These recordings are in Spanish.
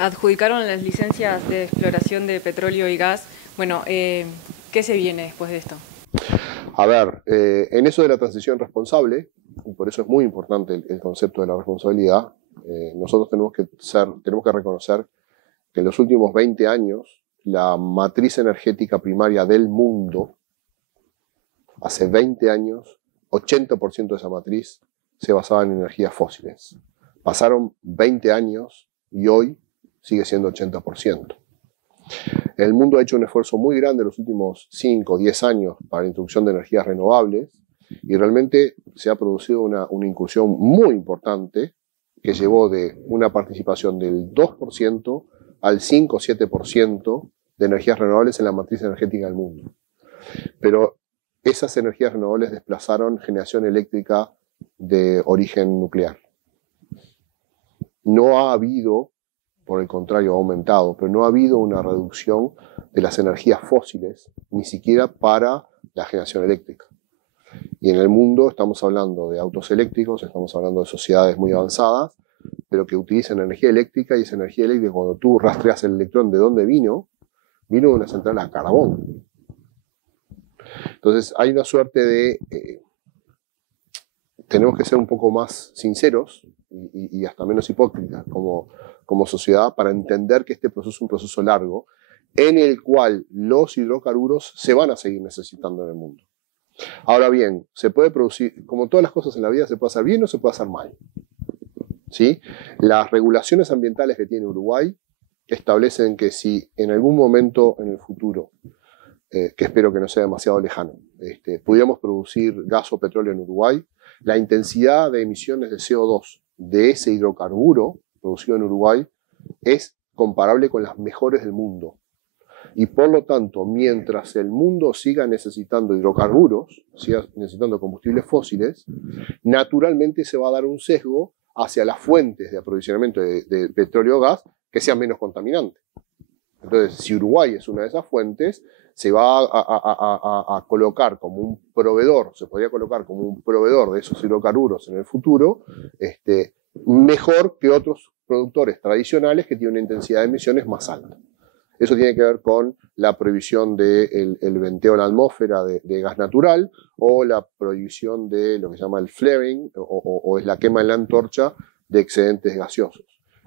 adjudicaron las licencias de exploración de petróleo y gas. Bueno, ¿qué se viene después de esto? A ver, en eso de la transición responsable, y por eso es muy importante el concepto de la responsabilidad, nosotros tenemos que reconocer que en los últimos 20 años la matriz energética primaria del mundo, hace 20 años, 80% de esa matriz se basaba en energías fósiles. Pasaron 20 años y hoy sigue siendo 80%. El mundo ha hecho un esfuerzo muy grande en los últimos 5 o 10 años para la introducción de energías renovables y realmente se ha producido una incursión muy importante que llevó de una participación del 2% al 5 o 7% de energías renovables en la matriz energética del mundo. Pero esas energías renovables desplazaron generación eléctrica de origen nuclear. No ha habido, por el contrario, ha aumentado, pero no ha habido una reducción de las energías fósiles, ni siquiera para la generación eléctrica. Y en el mundo estamos hablando de autos eléctricos, estamos hablando de sociedades muy avanzadas, pero que utilizan energía eléctrica, y esa energía eléctrica, cuando tú rastreas el electrón de dónde vino de una central a carbón. Entonces hay una suerte de... tenemos que ser un poco más sinceros y hasta menos hipócritas como sociedad para entender que este proceso es un proceso largo en el cual los hidrocarburos se van a seguir necesitando en el mundo. Ahora bien, se puede producir, como todas las cosas en la vida, se puede hacer bien o se puede hacer mal. ¿Sí? Las regulaciones ambientales que tiene Uruguay establecen que si en algún momento en el futuro, que espero que no sea demasiado lejano, pudiéramos producir gas o petróleo en Uruguay, la intensidad de emisiones de CO2 de ese hidrocarburo producido en Uruguay es comparable con las mejores del mundo. Y por lo tanto, mientras el mundo siga necesitando hidrocarburos, siga necesitando combustibles fósiles, naturalmente se va a dar un sesgo hacia las fuentes de aprovisionamiento de petróleo o gas que sean menos contaminantes. Entonces, si Uruguay es una de esas fuentes, se va a colocar como un proveedor, se podría colocar como un proveedor de esos hidrocarburos en el futuro, mejor que otros productores tradicionales que tienen una intensidad de emisiones más alta. Eso tiene que ver con la prohibición del venteo a la atmósfera de gas natural o la prohibición de lo que se llama el flaring o es la quema en la antorcha de excedentes gaseosos.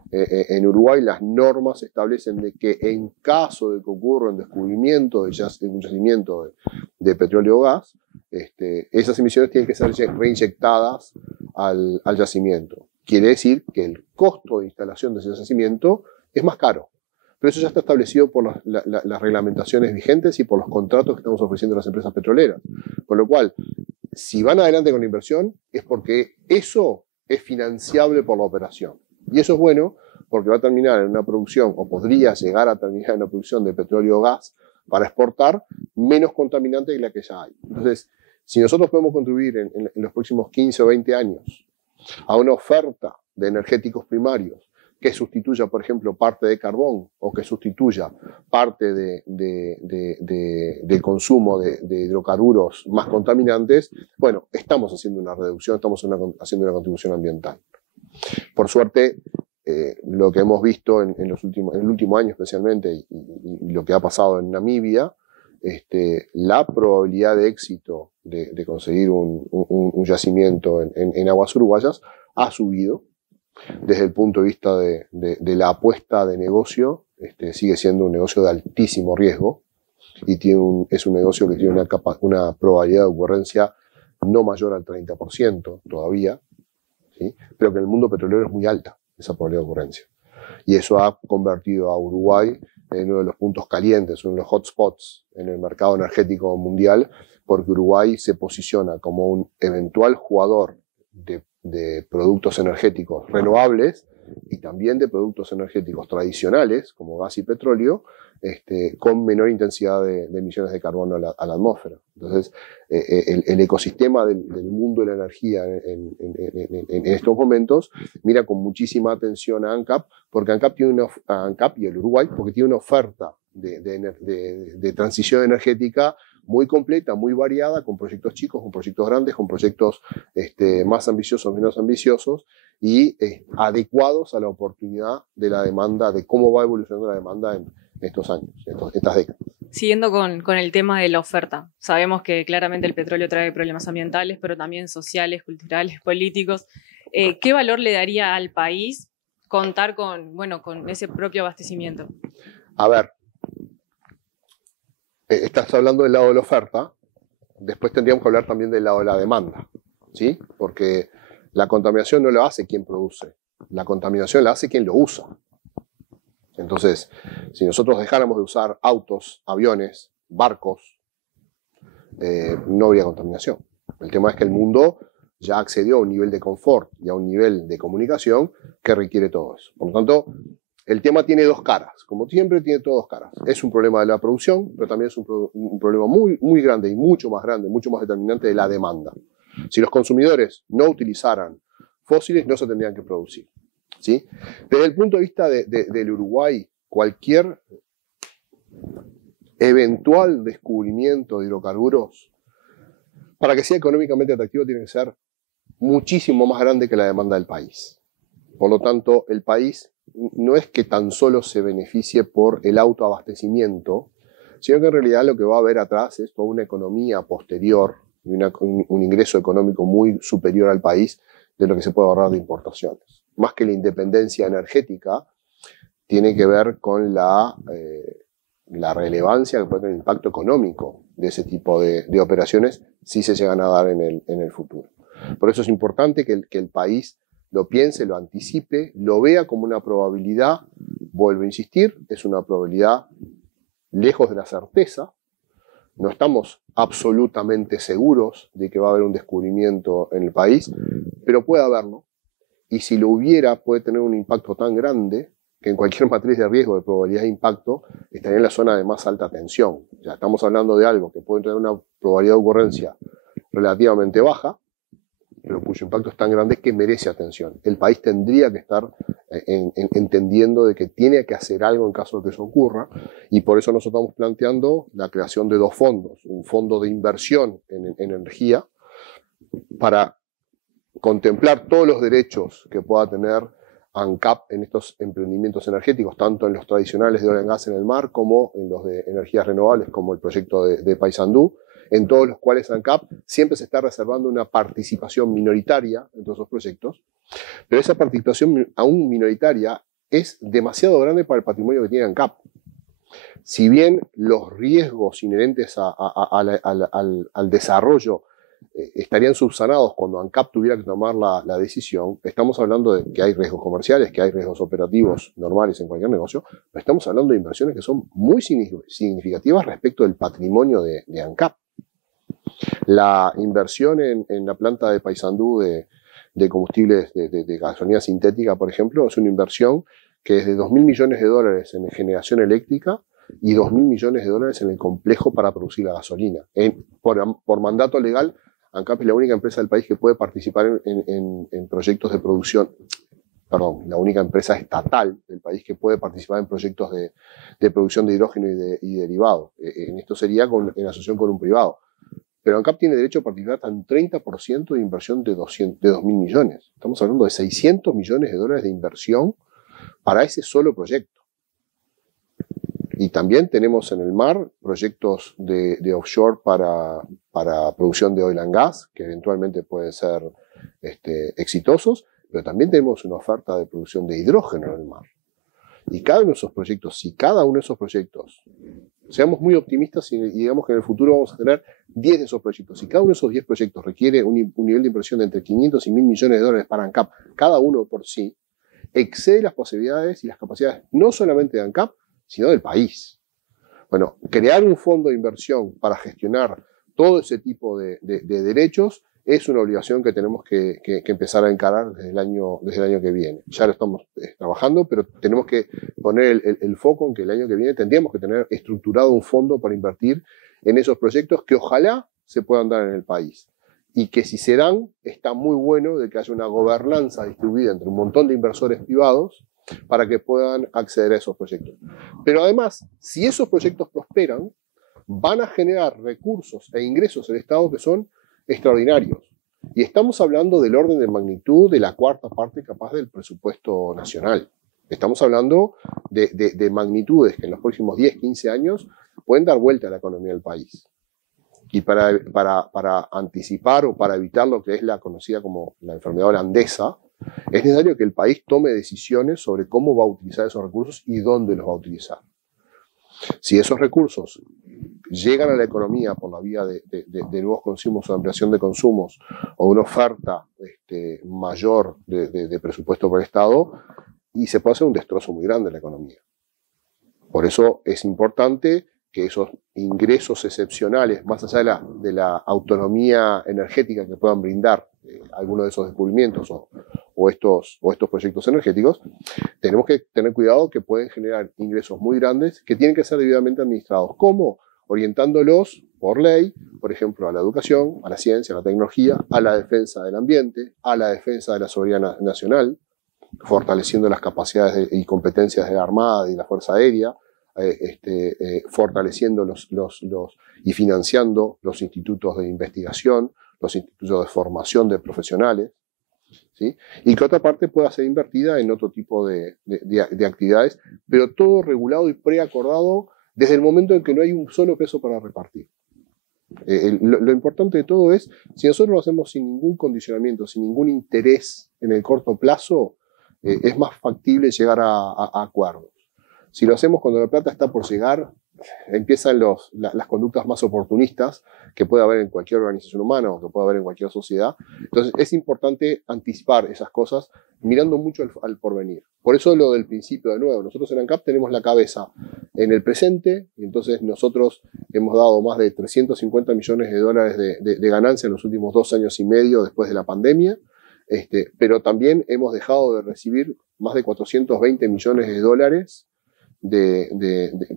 En Uruguay las normas establecen de que en caso de que ocurra un descubrimiento de un yacimiento de petróleo o gas, esas emisiones tienen que ser reinyectadas al yacimiento. Quiere decir que el costo de instalación de ese yacimiento es más caro. Pero eso ya está establecido por las reglamentaciones vigentes y por los contratos que estamos ofreciendo a las empresas petroleras. Con lo cual, si van adelante con la inversión, es porque eso es financiable por la operación. Y eso es bueno porque va a terminar en una producción, o podría llegar a terminar en una producción de petróleo o gas para exportar menos contaminante que la que ya hay. Entonces, si nosotros podemos contribuir en los próximos 15 o 20 años a una oferta de energéticos primarios que sustituya, por ejemplo, parte de carbón o que sustituya parte del consumo de hidrocarburos más contaminantes, bueno, estamos haciendo una reducción, estamos haciendo una contribución ambiental. Por suerte, lo que hemos visto en el último año especialmente y lo que ha pasado en Namibia, la probabilidad de éxito de conseguir un yacimiento en aguas uruguayas ha subido. Desde el punto de vista de la apuesta de negocio, sigue siendo un negocio de altísimo riesgo y es un negocio que tiene una probabilidad de ocurrencia no mayor al 30% todavía, ¿sí? Pero que en el mundo petrolero es muy alta esa probabilidad de ocurrencia. Y eso ha convertido a Uruguay en uno de los puntos calientes, uno de los hotspots en el mercado energético mundial, porque Uruguay se posiciona como un eventual jugador de productos energéticos renovables y también de productos energéticos tradicionales, como gas y petróleo, con menor intensidad de emisiones de carbono a la atmósfera. Entonces, el ecosistema del mundo de la energía en estos momentos mira con muchísima atención a ANCAP, porque ANCAP y el Uruguay, porque tiene una oferta de transición energética muy completa, muy variada, con proyectos chicos, con proyectos grandes, con proyectos más ambiciosos, menos ambiciosos, y adecuados a la oportunidad de la demanda, de cómo va evolucionando la demanda en estos años, estas décadas. Siguiendo con el tema de la oferta, sabemos que claramente el petróleo trae problemas ambientales, pero también sociales, culturales, políticos. ¿Qué valor le daría al país contar con ese propio abastecimiento? A ver, estás hablando del lado de la oferta, después tendríamos que hablar también del lado de la demanda, ¿sí? Porque la contaminación no la hace quien produce, la contaminación la hace quien lo usa. Entonces, si nosotros dejáramos de usar autos, aviones, barcos, no habría contaminación. El tema es que el mundo ya accedió a un nivel de confort y a un nivel de comunicación que requiere todo eso. Por lo tanto, el tema tiene dos caras, como siempre tiene todas dos caras. Es un problema de la producción, pero también es un problema muy, muy grande y mucho más grande, mucho más determinante de la demanda. Si los consumidores no utilizaran fósiles, no se tendrían que producir, ¿sí? Desde el punto de vista del Uruguay, cualquier eventual descubrimiento de hidrocarburos, para que sea económicamente atractivo, tiene que ser muchísimo más grande que la demanda del país. Por lo tanto, el país no es que tan solo se beneficie por el autoabastecimiento, sino que en realidad lo que va a haber atrás es toda una economía posterior y un ingreso económico muy superior al país de lo que se puede ahorrar de importaciones. Más que la independencia energética, tiene que ver con la relevancia que puede tener el impacto económico de ese tipo de operaciones si se llegan a dar en el futuro. Por eso es importante que el país lo piense, lo anticipe, lo vea como una probabilidad. Vuelvo a insistir, es una probabilidad lejos de la certeza. No estamos absolutamente seguros de que va a haber un descubrimiento en el país, pero puede haberlo. Y si lo hubiera, puede tener un impacto tan grande que en cualquier matriz de riesgo de probabilidad de impacto estaría en la zona de más alta tensión. O sea, estamos hablando de algo que puede tener una probabilidad de ocurrencia relativamente baja, pero cuyo impacto es tan grande que merece atención. El país tendría que estar entendiendo de que tiene que hacer algo en caso de que eso ocurra, y por eso nosotros estamos planteando la creación de dos fondos. Un fondo de inversión en energía para contemplar todos los derechos que pueda tener ANCAP en estos emprendimientos energéticos, tanto en los tradicionales de oil and gas en el mar, como en los de energías renovables, como el proyecto de Paysandú, en todos los cuales ANCAP siempre se está reservando una participación minoritaria en todos esos proyectos, pero esa participación aún minoritaria es demasiado grande para el patrimonio que tiene ANCAP. Si bien los riesgos inherentes al desarrollo estarían subsanados cuando ANCAP tuviera que tomar la decisión, estamos hablando de que hay riesgos comerciales, que hay riesgos operativos normales en cualquier negocio, pero estamos hablando de inversiones que son muy significativas respecto del patrimonio de ANCAP. La inversión en la planta de Paysandú de combustibles de gasolina sintética, por ejemplo, es una inversión que es de $2.000 millones en generación eléctrica y $2.000 millones en el complejo para producir la gasolina. Por mandato legal, ANCAP es la única empresa del país que puede participar en proyectos de producción, perdón, la única empresa estatal del país que puede participar en proyectos de producción de hidrógeno y derivados. En esto sería en asociación con un privado. Pero ANCAP tiene derecho a participar hasta un 30% de inversión de 2.000 millones. Estamos hablando de $600 millones de inversión para ese solo proyecto. Y también tenemos en el mar proyectos de offshore para producción de oil and gas, que eventualmente pueden ser exitosos, pero también tenemos una oferta de producción de hidrógeno en el mar. Y cada uno de esos proyectos, si cada uno de esos proyectos, seamos muy optimistas y digamos que en el futuro vamos a tener 10 de esos proyectos, si cada uno de esos 10 proyectos requiere un nivel de inversión de entre 500 y 1.000 millones de dólares para ANCAP, cada uno por sí, excede las posibilidades y las capacidades no solamente de ANCAP, sino del país. Bueno, crear un fondo de inversión para gestionar todo ese tipo de derechos es una obligación que tenemos que empezar a encarar desde el año que viene. Ya lo estamos trabajando, pero tenemos que poner el foco en que el año que viene tendríamos que tener estructurado un fondo para invertir en esos proyectos que ojalá se puedan dar en el país. Y que si se dan, está muy bueno de que haya una gobernanza distribuida entre un montón de inversores privados para que puedan acceder a esos proyectos. Pero además, si esos proyectos prosperan, van a generar recursos e ingresos del Estado que son extraordinarios. Y estamos hablando del orden de magnitud de la cuarta parte capaz del presupuesto nacional. Estamos hablando de magnitudes que en los próximos 10, 15 años pueden dar vuelta a la economía del país. Y para anticipar o para evitar lo que es la conocida como la enfermedad holandesa, es necesario que el país tome decisiones sobre cómo va a utilizar esos recursos y dónde los va a utilizar. Si esos recursos llegan a la economía por la vía de nuevos consumos o ampliación de consumos o una oferta mayor de presupuesto por el Estado, y se puede hacer un destrozo muy grande de la economía. Por eso es importante que esos ingresos excepcionales, más allá de la autonomía energética que puedan brindar algunos de esos descubrimientos o estos proyectos energéticos, tenemos que tener cuidado que pueden generar ingresos muy grandes que tienen que ser debidamente administrados. ¿Cómo? Orientándolos por ley, por ejemplo, a la educación, a la ciencia, a la tecnología, a la defensa del ambiente, a la defensa de la soberanía nacional, fortaleciendo las capacidades y competencias de la Armada y de la Fuerza Aérea, fortaleciendo y financiando los institutos de investigación, los institutos de formación de profesionales, ¿sí? Y que otra parte pueda ser invertida en otro tipo de actividades, pero todo regulado y preacordado desde el momento en que no hay un solo peso para repartir. Lo importante de todo es, si nosotros lo hacemos sin ningún condicionamiento, sin ningún interés en el corto plazo, es más factible llegar a acuerdos. Si lo hacemos cuando la plata está por llegar, empiezan las conductas más oportunistas que puede haber en cualquier organización humana o que puede haber en cualquier sociedad. Entonces es importante anticipar esas cosas mirando mucho al porvenir. Por eso lo del principio, de nuevo, nosotros en ANCAP tenemos la cabeza en el presente, y entonces nosotros hemos dado más de 350 millones de dólares de ganancia en los últimos 2 años y medio después de la pandemia, pero también hemos dejado de recibir más de 420 millones de dólares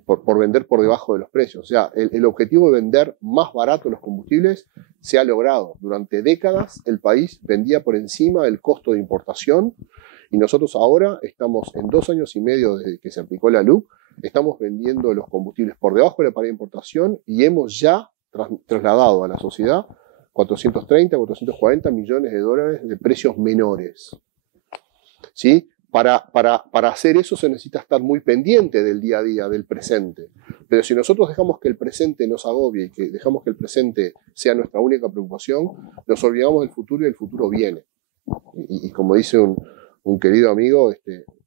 por vender por debajo de los precios. O sea, el objetivo de vender más barato los combustibles se ha logrado. Durante décadas el país vendía por encima del costo de importación y nosotros ahora estamos en 2 años y medio desde que se aplicó la LUC, estamos vendiendo los combustibles por debajo de la paridad de importación y hemos ya trasladado a la sociedad 430, 440 millones de dólares de precios menores. ¿Sí? Para hacer eso se necesita estar muy pendiente del día a día, del presente. Pero si nosotros dejamos que el presente nos agobie y que dejamos que el presente sea nuestra única preocupación, nos olvidamos del futuro y el futuro viene. Y como dice un querido amigo,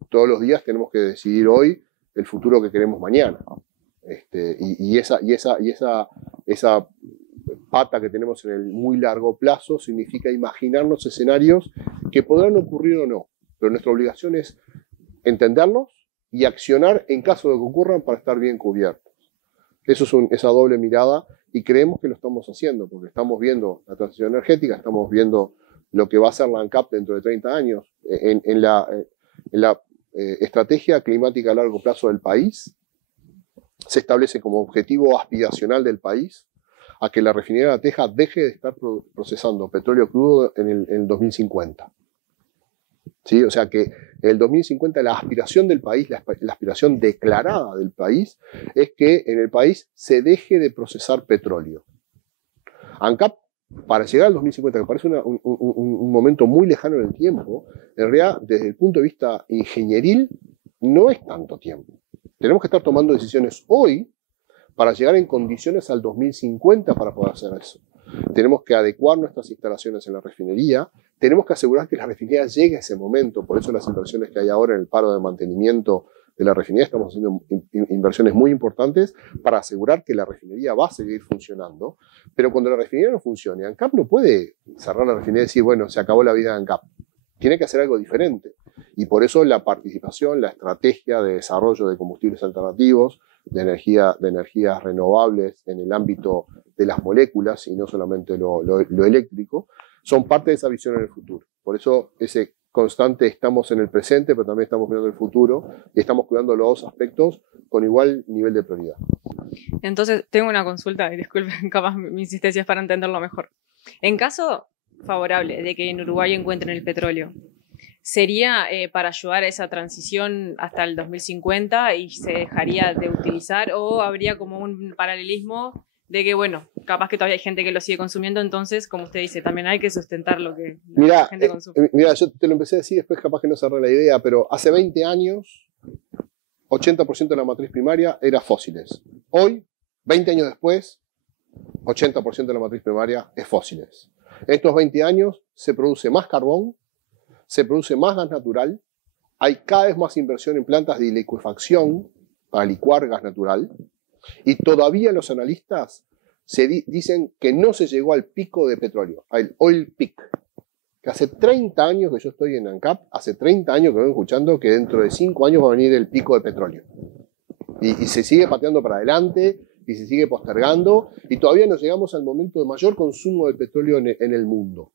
todos los días tenemos que decidir hoy el futuro que queremos mañana. Esa pata que tenemos en el muy largo plazo significa imaginarnos escenarios que podrán ocurrir o no. Pero nuestra obligación es entenderlos y accionar en caso de que ocurran para estar bien cubiertos. Eso es esa doble mirada y creemos que lo estamos haciendo porque estamos viendo la transición energética, estamos viendo lo que va a ser la ANCAP dentro de 30 años. En la estrategia climática a largo plazo del país se establece como objetivo aspiracional del país a que la refinería de La Teja deje de estar procesando petróleo crudo en el 2050. ¿Sí? O sea que en el 2050 la aspiración del país, la aspiración declarada del país, es que en el país se deje de procesar petróleo. ANCAP, para llegar al 2050, que parece un momento muy lejano en el tiempo, en realidad, desde el punto de vista ingenieril, no es tanto tiempo. Tenemos que estar tomando decisiones hoy para llegar en condiciones al 2050 para poder hacer eso. Tenemos que adecuar nuestras instalaciones en la refinería, tenemos que asegurar que la refinería llegue a ese momento, por eso las inversiones que hay ahora en el paro de mantenimiento de la refinería, estamos haciendo inversiones muy importantes para asegurar que la refinería va a seguir funcionando, pero cuando la refinería no funcione, ANCAP no puede cerrar la refinería y decir, bueno, se acabó la vida de ANCAP. Tiene que hacer algo diferente. Y por eso la participación, la estrategia de desarrollo de combustibles alternativos, de energías renovables en el ámbito de las moléculas y no solamente lo eléctrico, son parte de esa visión en el futuro. Por eso ese constante estamos en el presente, pero también estamos mirando el futuro y estamos cuidando los dos aspectos con igual nivel de prioridad. Entonces, tengo una consulta, y disculpen capaz mi insistencia es para entenderlo mejor. En caso favorable de que en Uruguay encuentren el petróleo, ¿sería para ayudar a esa transición hasta el 2050 y se dejaría de utilizar, o habría como un paralelismo de que, bueno, capaz que todavía hay gente que lo sigue consumiendo, entonces, como usted dice, también hay que sustentar lo que la gente consume? Mira, yo te lo empecé a decir, después capaz que no cerré la idea, pero hace 20 años, 80% de la matriz primaria era fósiles. Hoy, 20 años después, 80% de la matriz primaria es fósiles. En estos 20 años se produce más carbón, se produce más gas natural, hay cada vez más inversión en plantas de licuefacción para licuar gas natural, y todavía los analistas dicen que no se llegó al pico de petróleo, al oil peak. Que hace 30 años que yo estoy en ANCAP, hace 30 años que vengo escuchando que dentro de 5 años va a venir el pico de petróleo. Y se sigue pateando para adelante, y se sigue postergando, y todavía no llegamos al momento de mayor consumo de petróleo en el mundo.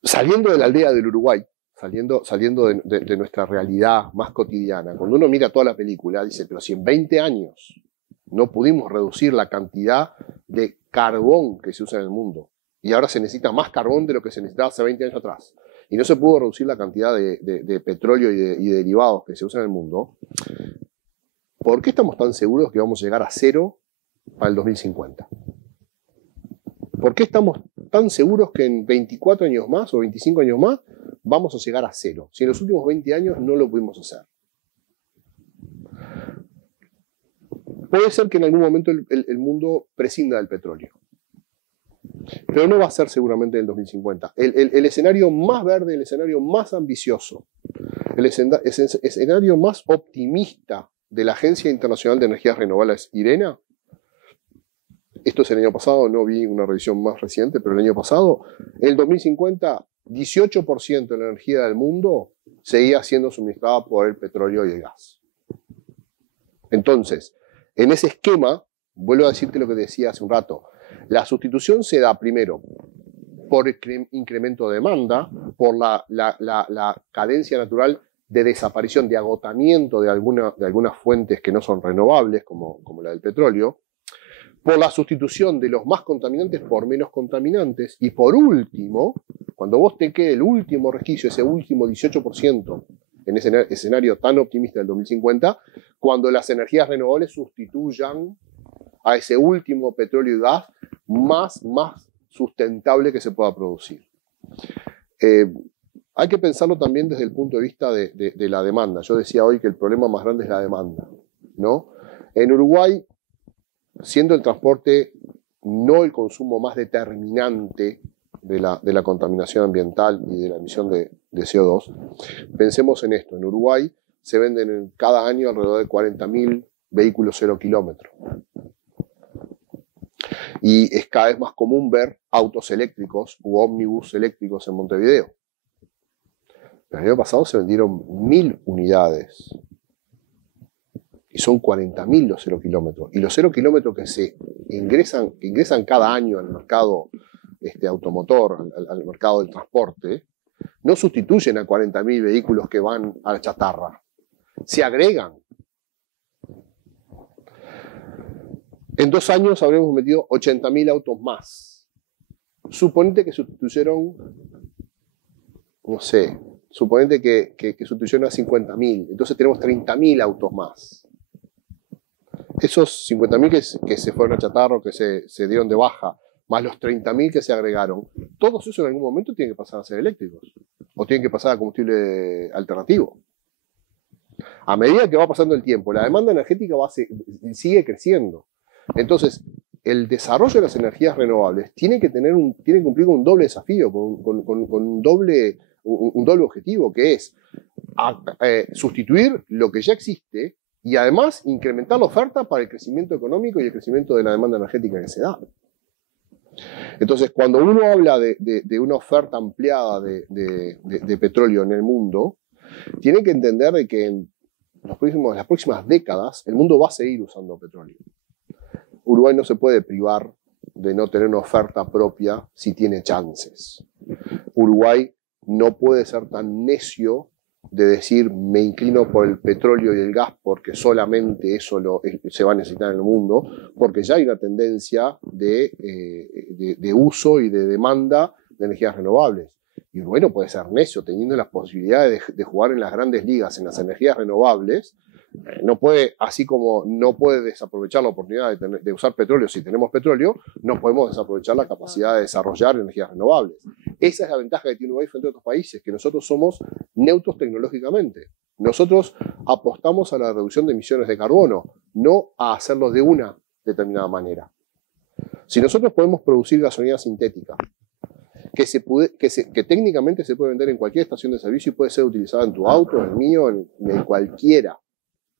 Saliendo de la aldea del Uruguay, saliendo de nuestra realidad más cotidiana, cuando uno mira toda la película, dice, pero si en 20 años no pudimos reducir la cantidad de carbón que se usa en el mundo, y ahora se necesita más carbón de lo que se necesitaba hace 20 años atrás, y no se pudo reducir la cantidad de petróleo y de derivados que se usan en el mundo, ¿por qué estamos tan seguros que vamos a llegar a cero para el 2050? ¿Por qué estamos tan seguros que en 24 años más o 25 años más vamos a llegar a cero? Si en los últimos 20 años no lo pudimos hacer. Puede ser que en algún momento el mundo prescinda del petróleo, pero no va a ser seguramente en el 2050. El escenario más verde, el escenario más ambicioso, el escenario más optimista de la Agencia Internacional de Energías Renovables, IRENA, esto es el año pasado, no vi una revisión más reciente, pero el año pasado, en el 2050, 18% de la energía del mundo seguía siendo suministrada por el petróleo y el gas. Entonces, en ese esquema, vuelvo a decirte lo que decía hace un rato, la sustitución se da primero por incremento de demanda, por la cadencia natural de desaparición, de agotamiento de algunas fuentes que no son renovables, como la del petróleo, por la sustitución de los más contaminantes por menos contaminantes, y por último, cuando vos te quede el último resquicio, ese último 18%, en ese escenario tan optimista del 2050, cuando las energías renovables sustituyan a ese último petróleo y gas más sustentable que se pueda producir. Hay que pensarlo también desde el punto de vista de la demanda. Yo decía hoy que el problema más grande es la demanda, ¿no? En Uruguay, siendo el transporte no el consumo más determinante de la contaminación ambiental y de la emisión de CO2, pensemos en esto. En Uruguay se venden cada año alrededor de 40.000 vehículos 0 kilómetros. Y es cada vez más común ver autos eléctricos u ómnibus eléctricos en Montevideo. El año pasado se vendieron 1.000 unidades. Y son 40.000 los 0 kilómetros. Y los 0 kilómetros que ingresan cada año al mercado automotor, al mercado del transporte, no sustituyen a 40.000 vehículos que van a la chatarra. Se agregan. En 2 años habremos metido 80.000 autos más. Suponete que sustituyeron, no sé, suponete que sustituyeron a 50.000. Entonces tenemos 30.000 autos más. Esos 50.000 que se fueron a chatarra, que se dieron de baja, más los 30.000 que se agregaron, todos esos en algún momento tienen que pasar a ser eléctricos. O tienen que pasar a combustible alternativo. A medida que va pasando el tiempo, la demanda energética sigue creciendo. Entonces, el desarrollo de las energías renovables tiene que cumplir con un doble desafío, con un doble objetivo, que es sustituir lo que ya existe y además incrementar la oferta para el crecimiento económico y el crecimiento de la demanda energética que se da. Entonces, cuando uno habla de una oferta ampliada de petróleo en el mundo, tiene que entender de que en las próximas décadas el mundo va a seguir usando petróleo. Uruguay no se puede privar de no tener una oferta propia si tiene chances. Uruguay no puede ser tan necio de decir me inclino por el petróleo y el gas porque solamente eso se va a necesitar en el mundo, porque ya hay una tendencia de uso y de demanda de energías renovables. Y Uruguay no puede ser necio, teniendo las posibilidades de jugar en las grandes ligas, en las energías renovables. No puede, así como no puede desaprovechar la oportunidad de usar petróleo si tenemos petróleo, no podemos desaprovechar la capacidad de desarrollar energías renovables. Esa es la ventaja que tiene Uruguay frente a otros países, que nosotros somos neutros tecnológicamente. Nosotros apostamos a la reducción de emisiones de carbono, no a hacerlo de una determinada manera. Si nosotros podemos producir gasolina sintética, que técnicamente se puede vender en cualquier estación de servicio y puede ser utilizada en tu auto, en el mío, en cualquiera,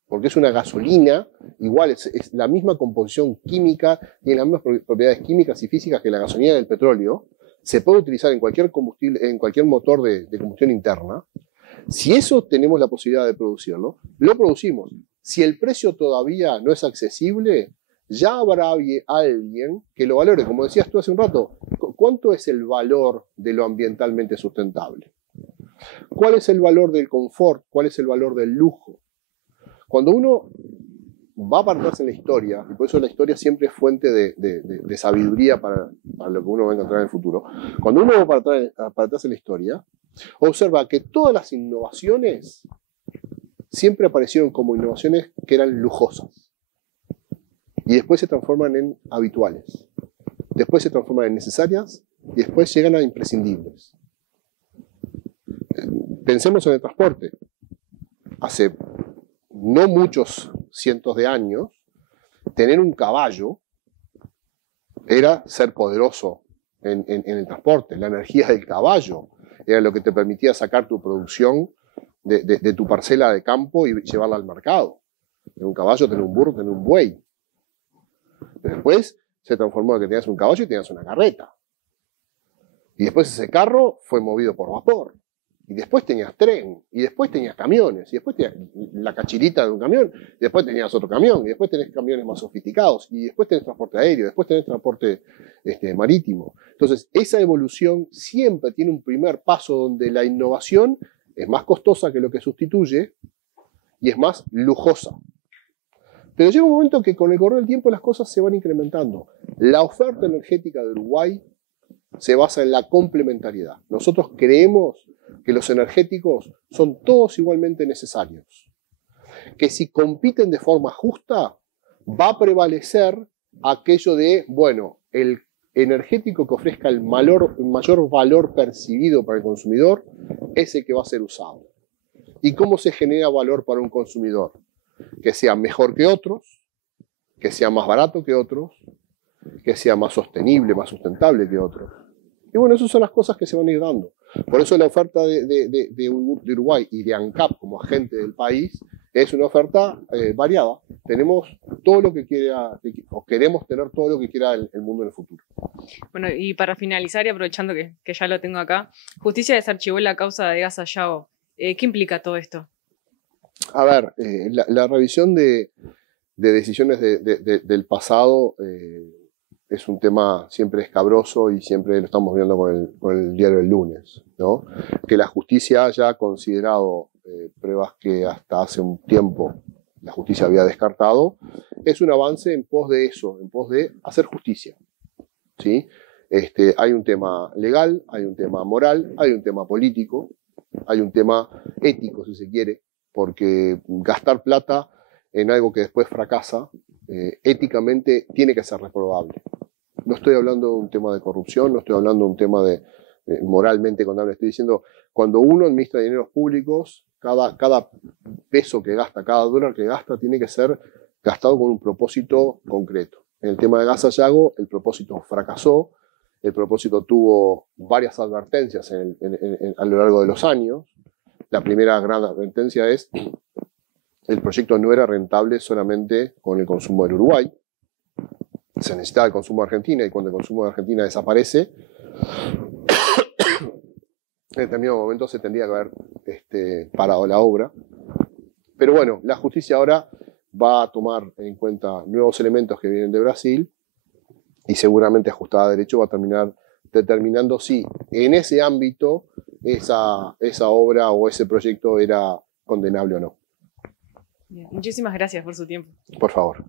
porque es una gasolina, igual es la misma composición química, tiene las mismas propiedades químicas y físicas que la gasolina del petróleo, se puede utilizar en cualquier combustible, en cualquier motor de combustión interna. Si eso tenemos la posibilidad de producirlo, lo producimos. Si el precio todavía no es accesible, ya habrá alguien que lo valore. Como decías tú hace un rato, ¿cuánto es el valor de lo ambientalmente sustentable? ¿Cuál es el valor del confort? ¿Cuál es el valor del lujo? Cuando uno va para atrás en la historia, y por eso la historia siempre es fuente de sabiduría para lo que uno va a encontrar en el futuro, cuando uno va para atrás en la historia, observa que todas las innovaciones siempre aparecieron como innovaciones que eran lujosas. Y después se transforman en habituales. Después se transforman en necesarias y después llegan a imprescindibles. Pensemos en el transporte. Hace no muchos cientos de años, tener un caballo era ser poderoso en el transporte. La energía del caballo era lo que te permitía sacar tu producción de tu parcela de campo y llevarla al mercado. Tener un caballo, tener un burro, tener un buey. Pero después se transformó en que tenías un caballo y tenías una carreta. Y después ese carro fue movido por vapor. Y después tenías tren, y después tenías camiones, y después tenías la cachirita de un camión, y después tenías otro camión, y después tenés camiones más sofisticados, y después tenés transporte aéreo, después tenés transporte marítimo. Entonces, esa evolución siempre tiene un primer paso donde la innovación es más costosa que lo que sustituye y es más lujosa. Pero llega un momento que con el correr del tiempo las cosas se van incrementando. La oferta energética de Uruguay se basa en la complementariedad. Nosotros creemos que los energéticos son todos igualmente necesarios. Que si compiten de forma justa, va a prevalecer aquello de, bueno, el energético que ofrezca el mayor valor percibido para el consumidor es el que va a ser usado. ¿Y cómo se genera valor para un consumidor? Que sea mejor que otros, que sea más barato que otros, que sea más sostenible, más sustentable que otros. Y bueno, esas son las cosas que se van a ir dando. Por eso la oferta de Uruguay y de ANCAP como agente del país es una oferta variada. Tenemos todo lo que quiera, o queremos tener todo lo que quiera el mundo en el futuro. Bueno, y para finalizar y aprovechando que ya lo tengo acá, Justicia desarchivó la causa de Gas Sayago. ¿Qué implica todo esto? A ver, la revisión de decisiones del pasado es un tema siempre escabroso y siempre lo estamos viendo con el diario del lunes, ¿no? Que la justicia haya considerado pruebas que hasta hace un tiempo la justicia había descartado, es un avance en pos de eso, en pos de hacer justicia, ¿sí? Hay un tema legal, hay un tema moral, hay un tema político, hay un tema ético, si se quiere, porque gastar plata en algo que después fracasa, éticamente tiene que ser reprobable. No estoy hablando de un tema de corrupción, no estoy hablando de un tema de moralmente contable. Estoy diciendo, cuando uno administra dineros públicos, cada peso que gasta, cada dólar que gasta, tiene que ser gastado con un propósito concreto. En el tema de Gas Sayago, el propósito fracasó, el propósito tuvo varias advertencias a lo largo de los años. La primera gran advertencia es el proyecto no era rentable solamente con el consumo del Uruguay. Se necesitaba el consumo de Argentina, y cuando el consumo de Argentina desaparece, en determinado momento se tendría que haber parado la obra. Pero bueno, la justicia ahora va a tomar en cuenta nuevos elementos que vienen de Brasil y seguramente ajustada a derecho va a terminar determinando si en ese ámbito esa obra o ese proyecto era condenable o no. Bien. Muchísimas gracias por su tiempo. Por favor.